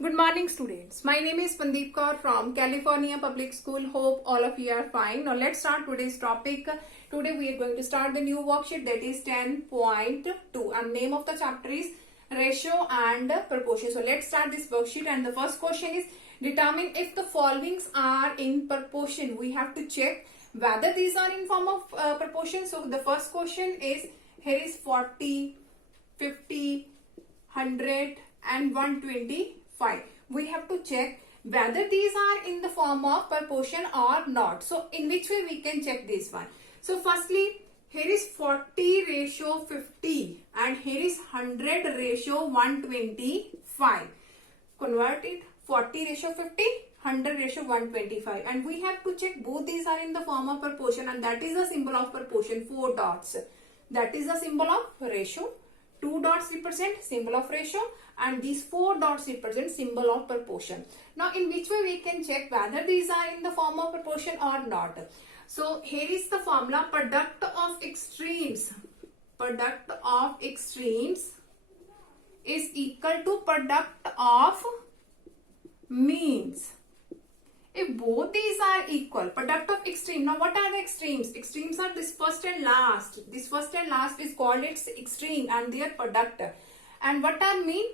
Good morning, students. My name is Pandeep Kaur from California Public School. Hope all of you are fine. Now let's start today's topic. Today we are going to start the new worksheet, that is 10.2, and name of the chapter is ratio and proportion. So let's start this worksheet, and the first question is determine if the followings are in proportion. We have to check whether these are in form of proportion. So the first question is, here is 40, 50, 100 and 125. We have to check whether these are in the form of proportion or not. So in which way we can check this one? So firstly, here is 40 ratio 50 and here is 100 ratio 125. Convert it, 40 ratio 50, 100 ratio 125, and we have to check both these are in the form of proportion, and that is the symbol of proportion, 4 dots. That is the symbol of ratio. 2 dots represent symbol of ratio and these 4 dots represent symbol of proportion. Now in which way we can check whether these are in the form of proportion or not? So here is the formula, product of extremes. Product of extremes is equal to product of means. If both these are equal, product of extreme. Now what are the extremes? Extremes are this first and last. This first and last is called its extreme and their product. And what are mean?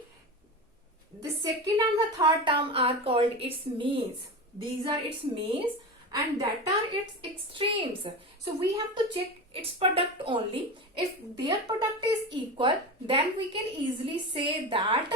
The second and the third term are called its means. These are its means and that are its extremes. So we have to check its product only. If their product is equal, then we can easily say that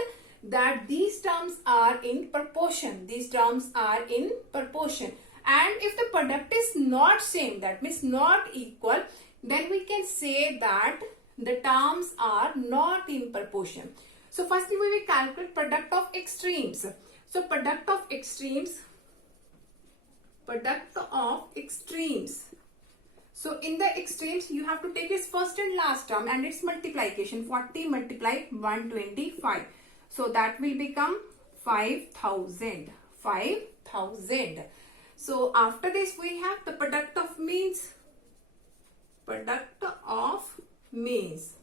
these terms are in proportion. These terms are in proportion. And if the product is not same, that means not equal, then we can say that the terms are not in proportion. So firstly we will calculate product of extremes. So product of extremes. So in the extremes you have to take its first and last term and its multiplication. 40 multiply 125. So that will become 5,000. 5,000. So after this we have the product of means. Product of means.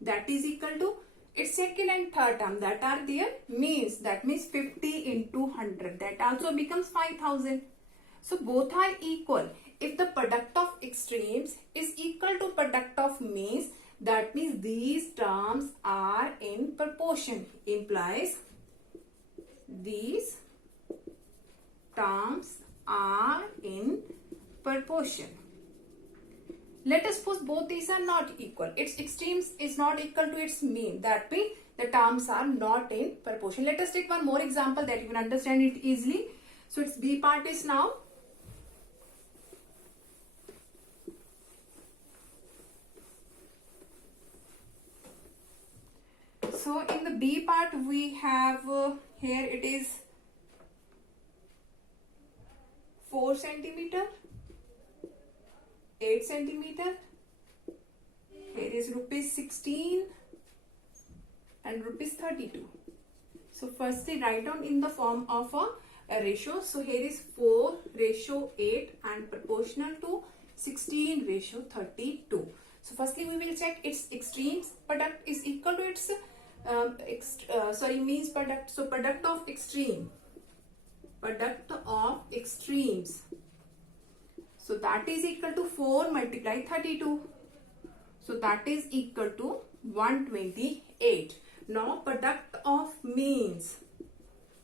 That is equal to its second and third term, that are their means. That means 50 into 100. That also becomes 5,000. So both are equal. If the product of extremes is equal to product of means, that means these terms are in proportion. Implies these terms are in proportion. Let us suppose both these are not equal. Its extremes is not equal to its mean. That means the terms are not in proportion. Let us take one more example that you can understand it easily. So its B part is now. So in the B part we have here it is 4 centimeter, 8 centimeter. Here is rupees 16 and rupees 32. So firstly write down in the form of a ratio. So here is 4 ratio 8 and proportional to 16 ratio 32. So firstly we will check its extremes. Product is equal to its means product. So product of extreme. Product of extremes. So that is equal to 4 multiply 32. So that is equal to 128. Now product of means.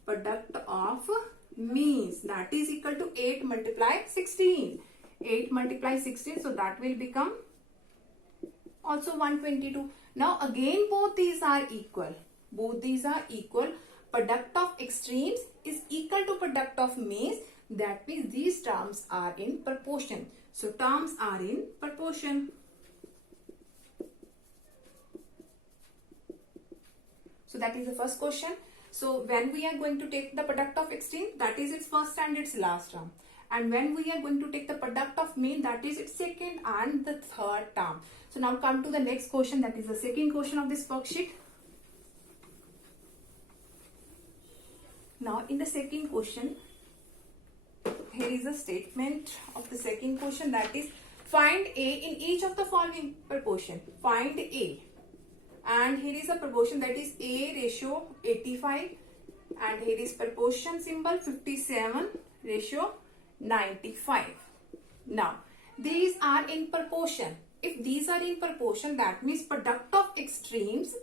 Product of means. That is equal to 8 multiply 16. 8 multiply 16. So that will become also 122. Now again both these are equal. Both these are equal. Product of extremes is equal to product of means. That means these terms are in proportion. So terms are in proportion. So that is the first question. So when we are going to take the product of extreme, that is its first and its last term. And when we are going to take the product of mean, that is its second and the third term. So now come to the next question, that is the second question of this worksheet. Now in the second question, here is a statement of the second question, that is find A in each of the following proportion. Find A. and here is a proportion, that is A ratio 85, and here is proportion symbol 57 ratio 95. Now these are in proportion. If these are in proportion, that means product of extremes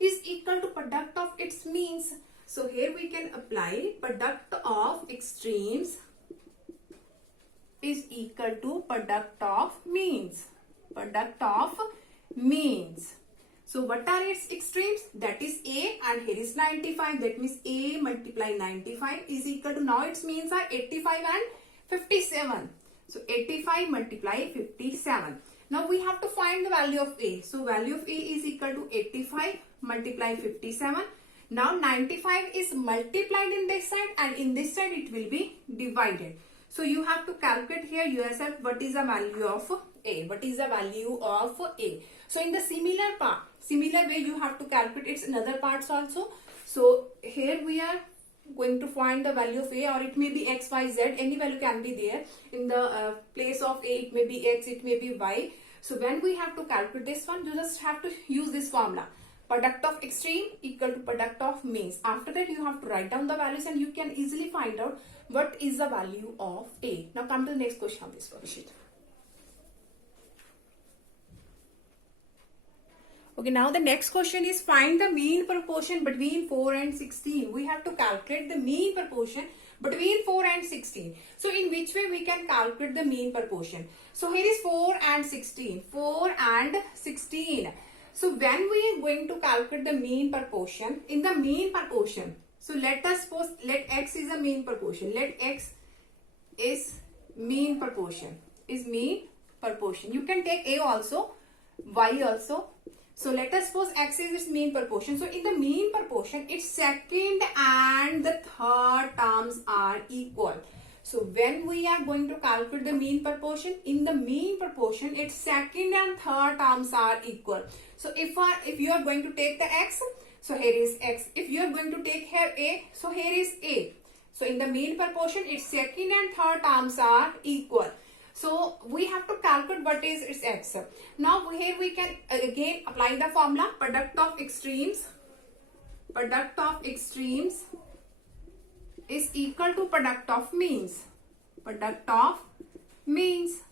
is equal to product of its means. So here we can apply product of extremes is equal to product of means. Product of means. So what are its extremes? That is A, and here is 95. That means A multiply 95 is equal to, now its means are 85 and 57. So 85 multiply 57. Now we have to find the value of A. So value of A is equal to 85 multiply 57. Now 95 is multiplied in this side, and in this side it will be divided. So you have to calculate here yourself what is the value of A. What is the value of A? So in the similar way you have to calculate its another parts also. So here we are going to find the value of A, or it may be X, Y, Z. Any value can be there. In the place of A, it may be X, it may be Y. So when we have to calculate this one, you just have to use this formula. Product of extreme equal to product of means. After that you have to write down the values, and you can easily find out what is the value of A. Now come to the next question of this worksheet. Okay, now the next question is find the mean proportion between 4 and 16. We have to calculate the mean proportion between 4 and 16. So in which way we can calculate the mean proportion? So here is 4 and 16. 4 and 16. So when we are going to calculate the mean proportion, in the mean proportion, so let us suppose, let X is a mean proportion. Let X is mean proportion. Is mean proportion. You can take A also, Y also. So let us suppose X is its mean proportion. So in the mean proportion, its second and the third terms are equal. So when we are going to calculate the mean proportion, in the mean proportion, its second and third terms are equal. So if you are going to take the X, so here is X. If you are going to take here A, so here is A. So in the mean proportion, its second and third terms are equal. So we have to calculate what is its X. Now here we can again apply the formula. Product of extremes. Product of extremes is equal to product of means. Product of means.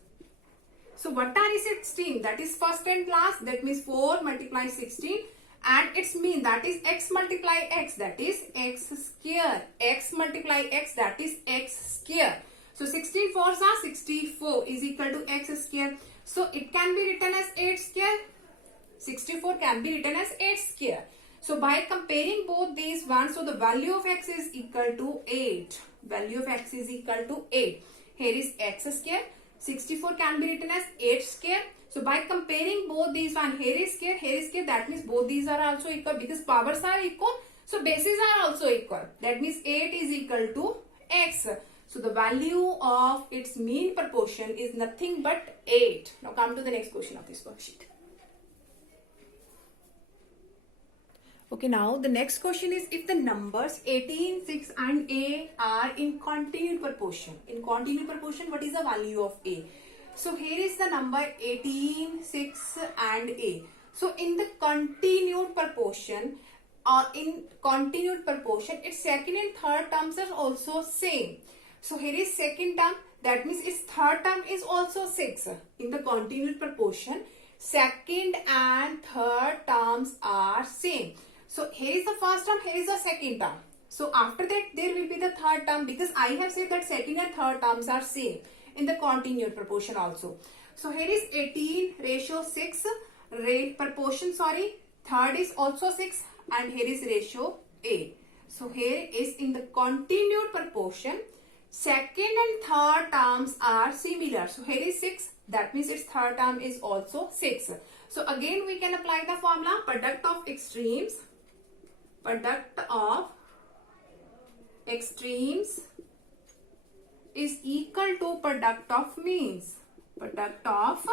So what are its extreme? That is first and last. That means 4 multiply 16. And its mean, that is X multiply X. That is X square. X multiply X. That is X square. So 16 fours are 64 is equal to X square. So it can be written as 8 square. 64 can be written as 8 square. So by comparing both these ones, so the value of X is equal to 8. Value of X is equal to 8. Here is X square. 64 can be written as 8 square. So by comparing both these one, here is square, that means both these are also equal because powers are equal. So bases are also equal. That means 8 is equal to X. So the value of its mean proportion is nothing but 8. Now come to the next question of this worksheet. Okay, now the next question is if the numbers 18, 6 and A are in continued proportion. In continued proportion, what is the value of A? So here is the number 18, 6 and A. So in the continued proportion, its second and third terms are also same. So here is second term, that means its third term is also 6. In the continued proportion, second and third terms are same. So here is the first term, here is the second term. So after that there will be the third term because I have said that second and third terms are same in the continued proportion also. So here is 18 ratio 6 proportion, third is also 6 and here is ratio A. So here is in the continued proportion, second and third terms are similar. So here is 6. That means its third term is also 6. So again we can apply the formula. Product of extremes. Product of extremes is equal to product of means. Product of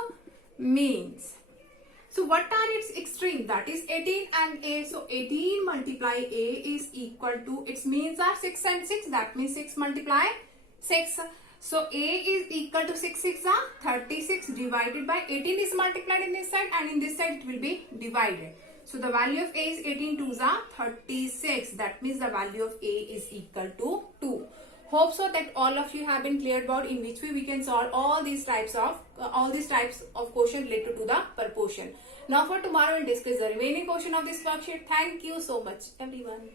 means. So what are its extremes? That is 18 and A. So 18 multiply A is equal to, its means are 6 and 6. That means 6 multiply 6. So A is equal to 6 6 are 36 divided by 18 is multiplied in this side and in this side it will be divided. So the value of A is 18 twos are 36. That means the value of A is equal to 2. Hope so that all of you have been clear about in which way we can solve all these types of question related to the proportion. Now for tomorrow we'll discuss the remaining portion of this worksheet. Thank you so much everyone.